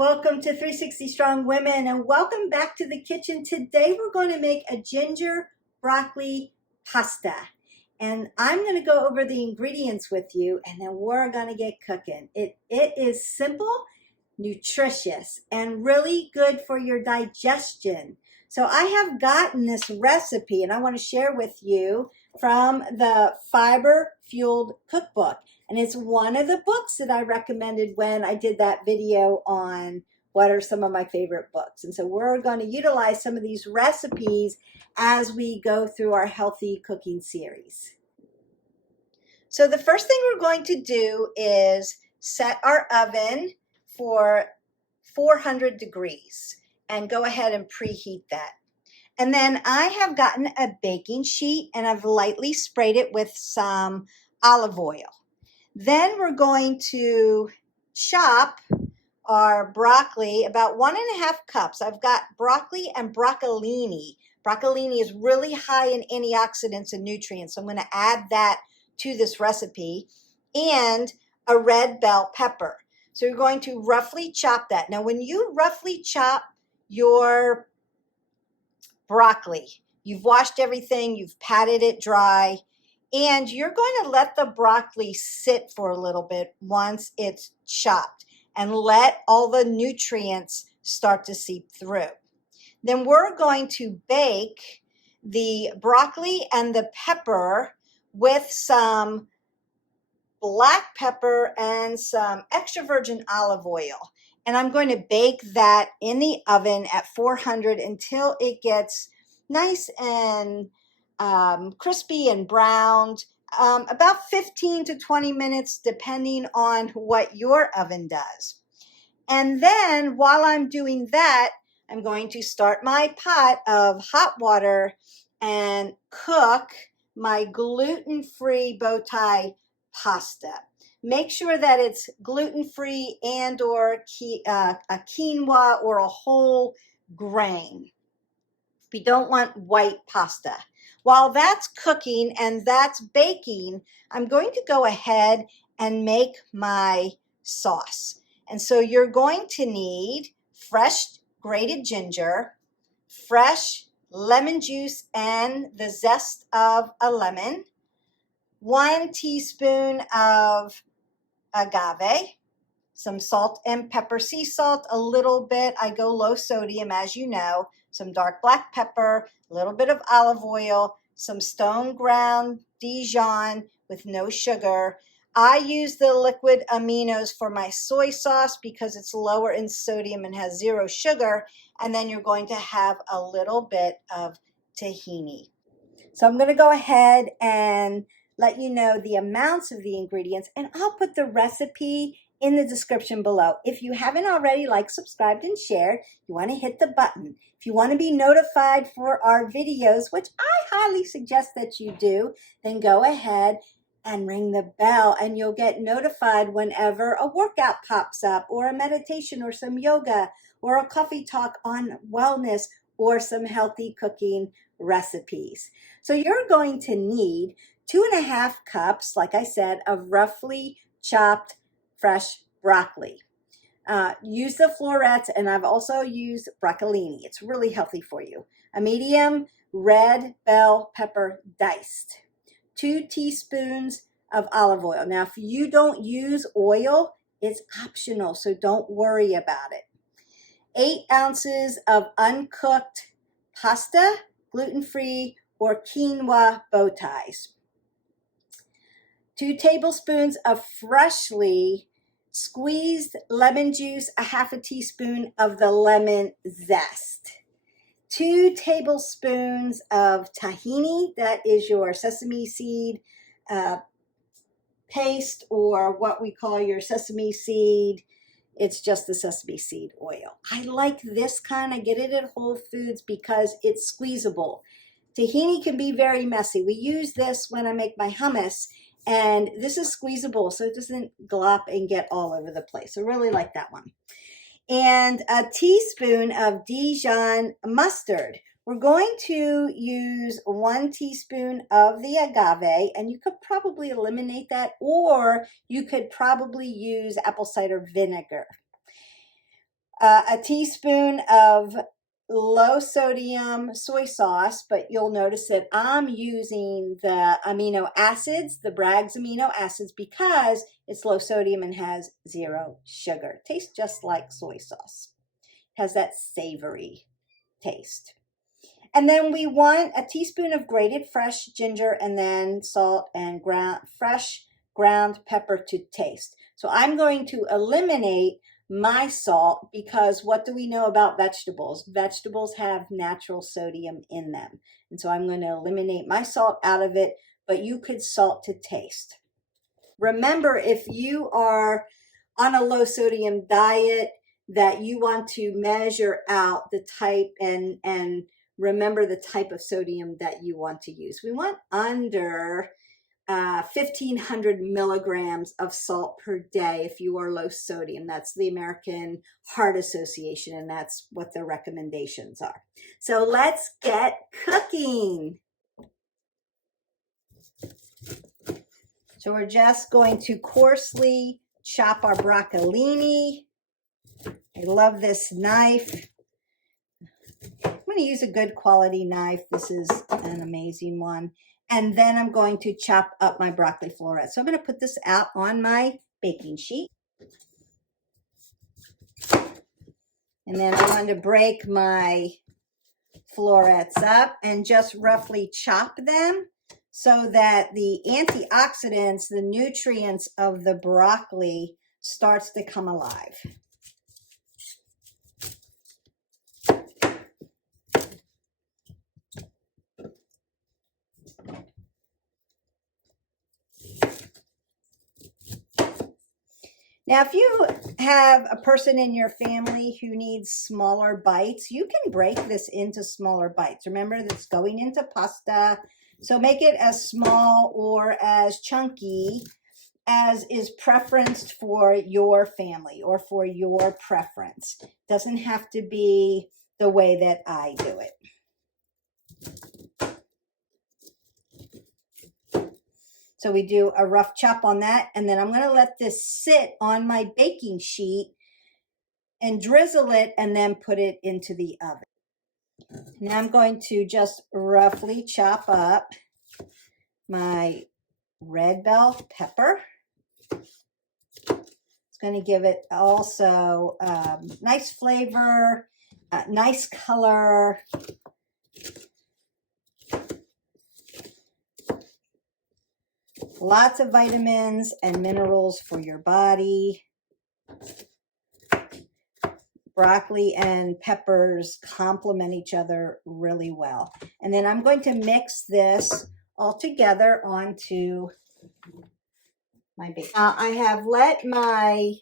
Welcome to 360 Strong Women and welcome back to the kitchen. Today we're going to make a ginger broccoli pasta. And I'm going to go over the ingredients with you and then we're going to get cooking. It is simple, nutritious, and really good for your digestion. So I have gotten this recipe and I want to share with you from the Fiber Fueled Cookbook. And it's one of the books that I recommended when I did that video on what are some of my favorite books. And so we're going to utilize some of these recipes as we go through our healthy cooking series. So the first thing we're going to do is set our oven for 400 degrees and go ahead and preheat that. And then I have gotten a baking sheet and I've lightly sprayed it with some olive oil. Then we're going to chop our broccoli, about 1.5 cups. I've got broccoli and broccolini. Broccolini is really high in antioxidants and nutrients, so I'm going to add that to this recipe, and a red bell pepper. So you're going to roughly chop that. Now, when you roughly chop your broccoli, you've washed everything, you've patted it dry, and you're going to let the broccoli sit for a little bit once it's chopped and let all the nutrients start to seep through. Then we're going to bake the broccoli and the pepper with some black pepper and some extra virgin olive oil. And I'm going to bake that in the oven at 400 until it gets nice and crispy and browned, about 15 to 20 minutes depending on what your oven does. And then while I'm doing that, I'm going to start my pot of hot water and cook my gluten-free bow tie pasta. Make sure that it's gluten-free and or a quinoa or a whole grain. We don't want white pasta. While that's cooking and that's baking, I'm going to go ahead and make my sauce. And so you're going to need fresh grated ginger, fresh lemon juice and the zest of a lemon, 1 teaspoon of agave, some salt and pepper, sea salt a little bit. I go low sodium, as you know, some dark black pepper, a little bit of olive oil, some stone ground Dijon with no sugar. I use the liquid aminos for my soy sauce because it's lower in sodium and has 0 sugar. And then you're going to have a little bit of tahini. So I'm going to go ahead and let you know the amounts of the ingredients, and I'll put the recipe in the description below. If you haven't already liked, subscribed, and shared, you want to hit the button. If you want to be notified for our videos, which I highly suggest that you do, then go ahead and ring the bell and you'll get notified whenever a workout pops up or a meditation or some yoga or a coffee talk on wellness or some healthy cooking recipes. So you're going to need 2.5 cups, like I said, of roughly chopped fresh broccoli. Use the florets, and I've also used broccolini. It's really healthy for you. A medium red bell pepper diced. 2 teaspoons of olive oil. Now, if you don't use oil, it's optional, so don't worry about it. 8 ounces of uncooked pasta, gluten-free or quinoa bow ties. 2 tablespoons of freshly squeezed lemon juice, a 1/2 teaspoon of the lemon zest. 2 tablespoons of tahini, that is your sesame seed paste or what we call your sesame seed. It's just the sesame seed oil. I like this kind. I get it at Whole Foods because it's squeezable. Tahini can be very messy. We use this when I make my hummus, and this is squeezable so it doesn't glop and get all over the place. I really like that one. And a teaspoon of Dijon mustard. We're going to use 1 teaspoon of the agave, and you could probably eliminate that, or you could probably use apple cider vinegar. a teaspoon of low sodium soy sauce, but you'll notice that I'm using the amino acids, the Bragg's amino acids, because it's low sodium and has 0 sugar. Tastes just like soy sauce. Has that savory taste. And then we want a teaspoon of grated fresh ginger, and then salt and fresh ground pepper to taste. So I'm going to eliminate my salt because what do we know about vegetables? Vegetables have natural sodium in them. And so I'm going to eliminate my salt out of it, but you could salt to taste. Remember, if you are on a low sodium diet, that you want to measure out the type and remember the type of sodium that you want to use. We want under 1,500 milligrams of salt per day if you are low sodium. That's the American Heart Association, and that's what their recommendations are. So let's get cooking. So we're just going to coarsely chop our broccolini. I love this knife. I'm going to use a good quality knife. This is an amazing one. And then I'm going to chop up my broccoli florets. So I'm going to put this out on my baking sheet. And then I'm going to break my florets up and just roughly chop them so that the antioxidants, the nutrients of the broccoli starts to come alive. Now, if you have a person in your family who needs smaller bites, you can break this into smaller bites. Remember, that's going into pasta. So make it as small or as chunky as is preferenced for your family or for your preference. Doesn't have to be the way that I do it. So we do a rough chop on that, and then I'm going to let this sit on my baking sheet and drizzle it and then put it into the oven. Now I'm going to just roughly chop up my red bell pepper. It's going to give it also nice flavor, nice color. Lots of vitamins and minerals for your body. Broccoli and peppers complement each other really well. And then I'm going to mix this all together onto my bacon. Now I have let my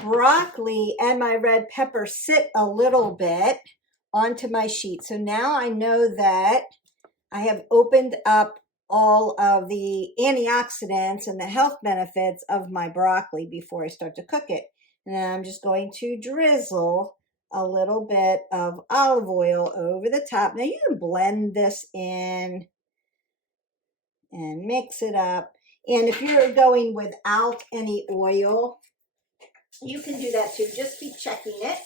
broccoli and my red pepper sit a little bit onto my sheet. So now I know that I have opened up all of the antioxidants and the health benefits of my broccoli before I start to cook it. And then I'm just going to drizzle a little bit of olive oil over the top. Now you can blend this in and mix it up. And if you're going without any oil, you can do that too. Just keep checking it.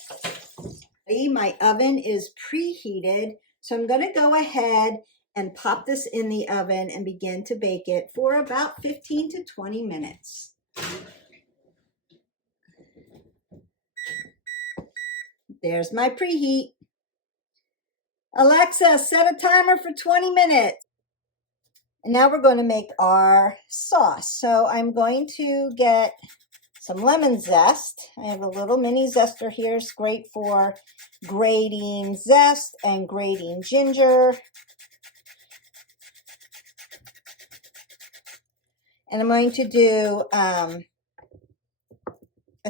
My oven is preheated, so I'm going to go ahead and pop this in the oven and begin to bake it for about 15 to 20 minutes. There's my preheat. Alexa, set a timer for 20 minutes. And now we're going to make our sauce. So I'm going to get some lemon zest. I have a little mini zester here. It's great for grating zest and grating ginger. And I'm going to do a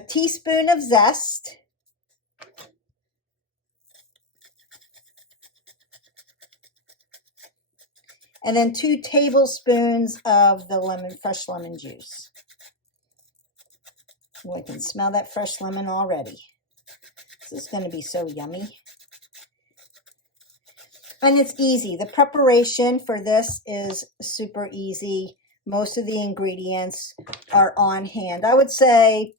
teaspoon of zest. And then 2 tablespoons of the fresh lemon juice. Oh, I can smell that fresh lemon already. This is going to be so yummy. And it's easy. The preparation for this is super easy. Most of the ingredients are on hand. I would say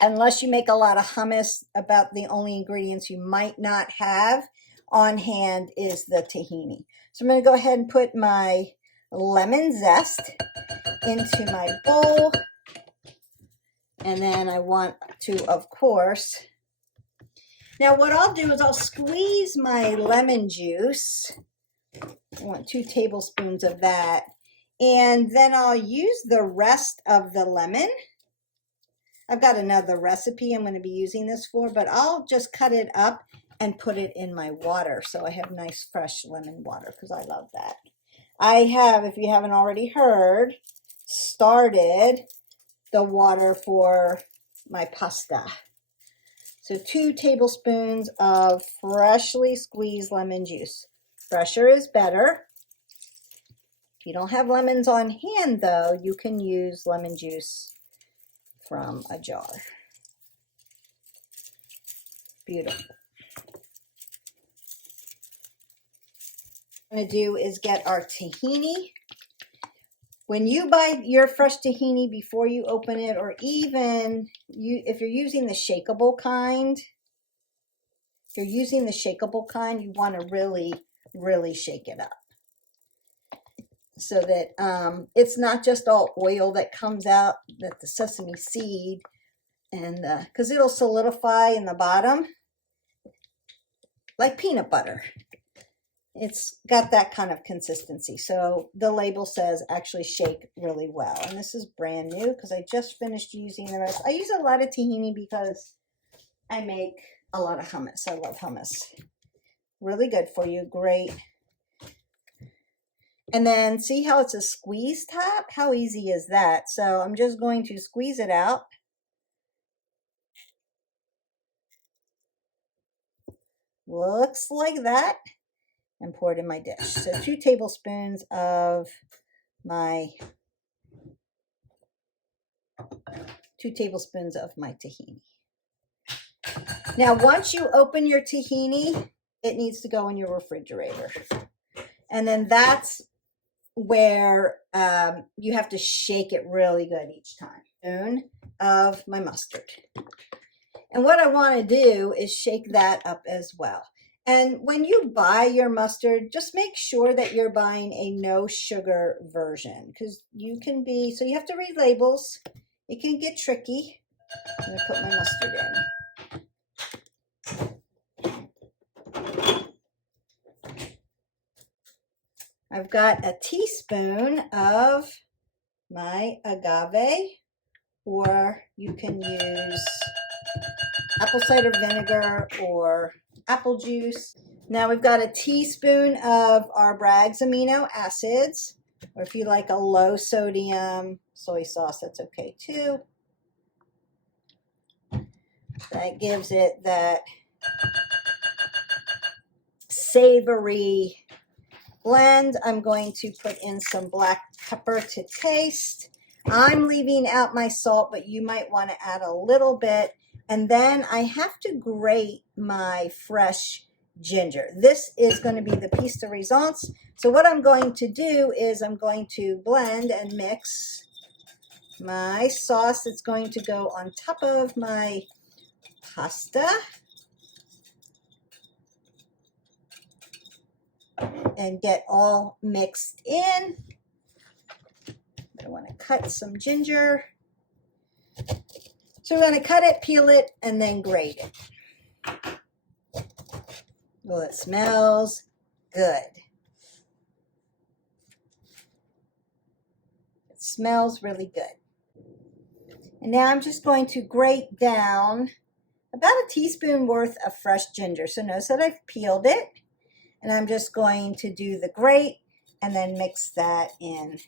unless you make a lot of hummus, about the only ingredients you might not have on hand is the tahini. So I'm going to go ahead and put my lemon zest into my bowl. And then I want to, of course, now what I'll do is I'll squeeze my lemon juice. I want 2 tablespoons of that. And then I'll use the rest of the lemon. I've got another recipe I'm going to be using this for, but I'll just cut it up and put it in my water. So I have nice fresh lemon water because I love that. I have, if you haven't already heard, started the water for my pasta. So 2 tablespoons of freshly squeezed lemon juice. Fresher is better. If you don't have lemons on hand, though, you can use lemon juice from a jar. Beautiful. What I'm going to do is get our tahini. When you buy your fresh tahini, before you open it, or even if you're using the shakeable kind, you want to really shake it up so that it's not just all oil that comes out, that the sesame seed, and because it'll solidify in the bottom like peanut butter. It's got that kind of consistency. So the label says actually shake really well. And this is brand new because I just finished using the rest. I use a lot of tahini because I make a lot of hummus. I love hummus. Really good for you. Great. And then see how it's a squeeze top? How easy is that? So I'm just going to squeeze it out. Looks like that. And pour it in my dish. So 2 tablespoons of my tahini. Now, once you open your tahini, it needs to go in your refrigerator. And then that's where you have to shake it really good each time. Spoon of my mustard. And what I want to do is shake that up as well. And when you buy your mustard, just make sure that you're buying a no sugar version, because you have to read labels. It can get tricky. I'm going to put my mustard in. I've got a teaspoon of my agave, or you can use apple cider vinegar or apple juice. Now we've got a teaspoon of our Bragg's amino acids, or if you like a low sodium soy sauce, that's okay too. That gives it that savory blend. I'm going to put in some black pepper to taste. I'm leaving out my salt, but you might want to add a little bit. And then I have to grate my fresh ginger. This is going to be the piece de resistance. So what I'm going to do is I'm going to blend and mix my sauce that's going to go on top of my pasta. And get all mixed in. I want to cut some ginger. So we're going to cut it, peel it, and then grate it. Well, it smells good. It smells really good. And now I'm just going to grate down about a teaspoon worth of fresh ginger. So notice that I've peeled it. And I'm just going to do the grate and then mix that in.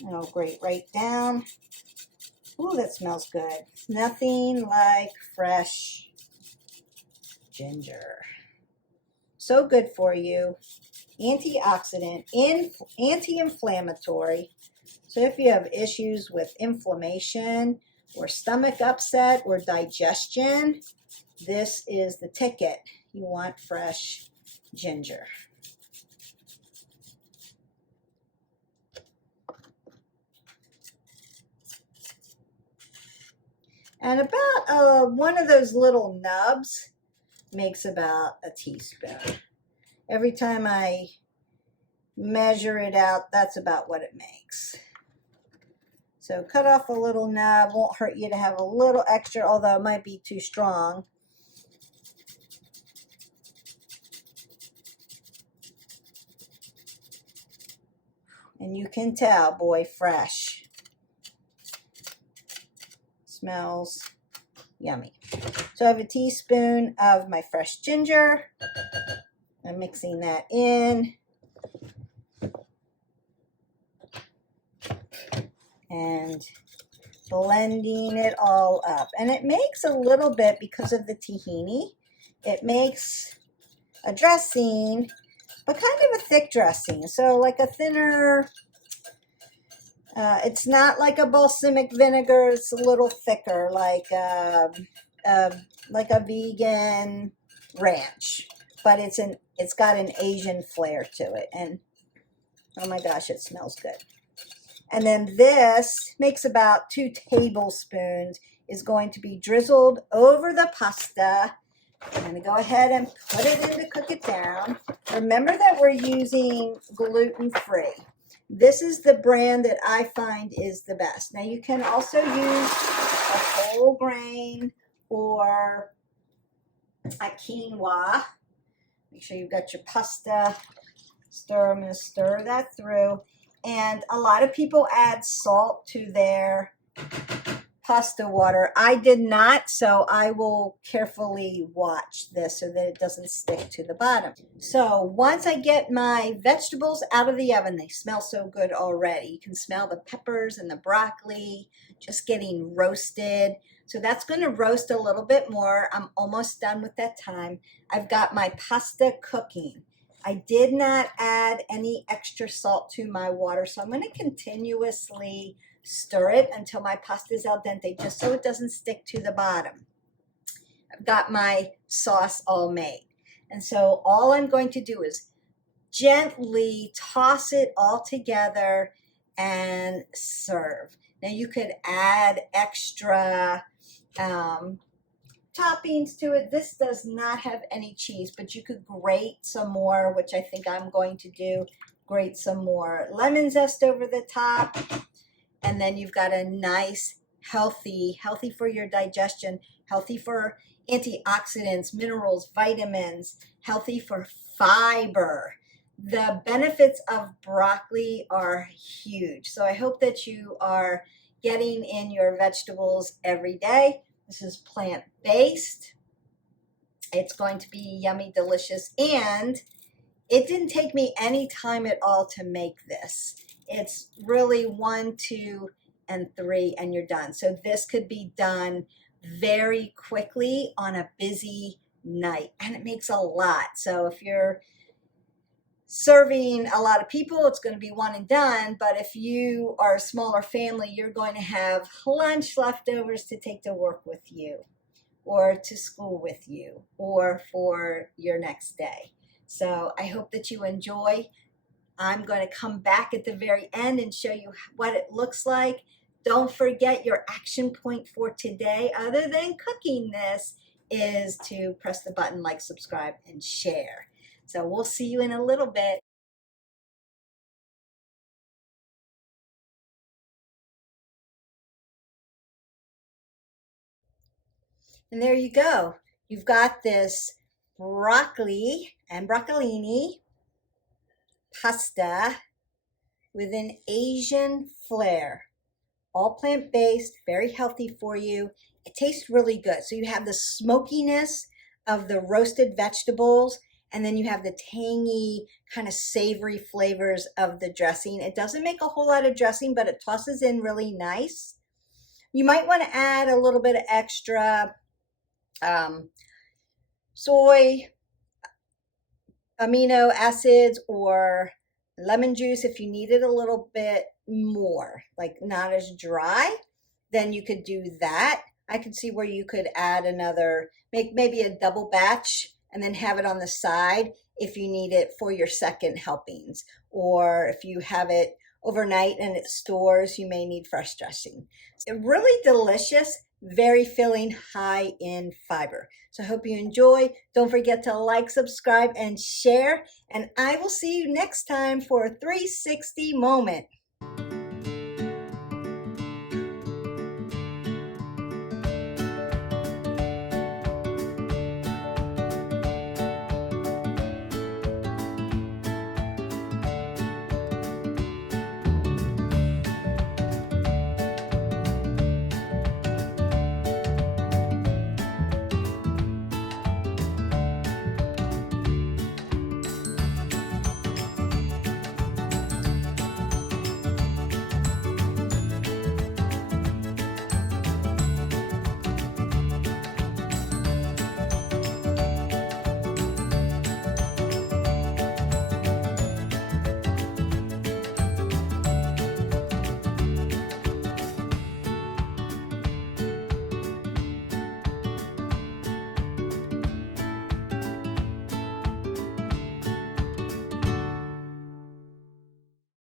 And I'll grate right down. Ooh, that smells good. Nothing like fresh ginger. So good for you. Antioxidant, anti-inflammatory. So if you have issues with inflammation or stomach upset or digestion, this is the ticket. You want fresh ginger. And about one of those little nubs makes about a teaspoon. Every time I measure it out, that's about what it makes. So cut off a little nub. Won't hurt you to have a little extra, although it might be too strong. And you can tell, boy, fresh. Smells yummy. So I have a teaspoon of my fresh ginger. I'm mixing that in. And blending it all up. And it makes a little bit, because of the tahini, it makes a dressing, but kind of a thick dressing. So like a thinner, it's not like a balsamic vinegar, it's a little thicker, like a vegan ranch. But it's got an Asian flair to it. And oh my gosh, it smells good. And then this makes about 2 tablespoons, is going to be drizzled over the pasta. I'm going to go ahead and put it in to cook it down. Remember that we're using gluten-free. This is the brand that I find is the best. Now you can also use a whole grain or a quinoa. Make sure you've got your pasta. I'm going to stir that through. And a lot of people add salt to their pasta water. I did not, so I will carefully watch this so that it doesn't stick to the bottom. So once I get my vegetables out of the oven, they smell so good already. You can smell the peppers and the broccoli just getting roasted. So that's going to roast a little bit more. I'm almost done with that time. I've got my pasta cooking. I did not add any extra salt to my water, so I'm going to continuously stir it until my pasta is al dente, just so it doesn't stick to the bottom. I've got my sauce all made. And so all I'm going to do is gently toss it all together and serve. Now you could add extra toppings to it. This does not have any cheese, but you could grate some more, which I think I'm going to do. Grate some more lemon zest over the top. And then you've got a nice, healthy for your digestion, healthy for antioxidants, minerals, vitamins, healthy for fiber. The benefits of broccoli are huge. So I hope that you are getting in your vegetables every day. This is plant-based. It's going to be yummy, delicious, and it didn't take me any time at all to make this. It's really 1, 2, and 3, and you're done. So this could be done very quickly on a busy night, and it makes a lot. So if you're serving a lot of people, it's going to be one and done. But if you are a smaller family, you're going to have lunch leftovers to take to work with you or to school with you or for your next day. So I hope that you enjoy. I'm going to come back at the very end and show you what it looks like. Don't forget, your action point for today, other than cooking this, is to press the button, like, subscribe, and share. So we'll see you in a little bit. And there you go. You've got this broccoli and broccolini pasta with an Asian flair. All plant-based, very healthy for you. It tastes really good. So you have the smokiness of the roasted vegetables, and then you have the tangy, kind of savory flavors of the dressing. It doesn't make a whole lot of dressing, but it tosses in really nice. You might want to add a little bit of extra soy, amino acids, or lemon juice if you need it a little bit more, like not as dry. Then you could do that. I could see where you could add another, make maybe a double batch and then have it on the side if you need it for your second helpings, or if you have it overnight and it stores, you may need fresh dressing. It's really delicious. very filling, high in fiber. So I hope you enjoy. Don't forget to like, subscribe, and share. And I will see you next time for a 360 moment.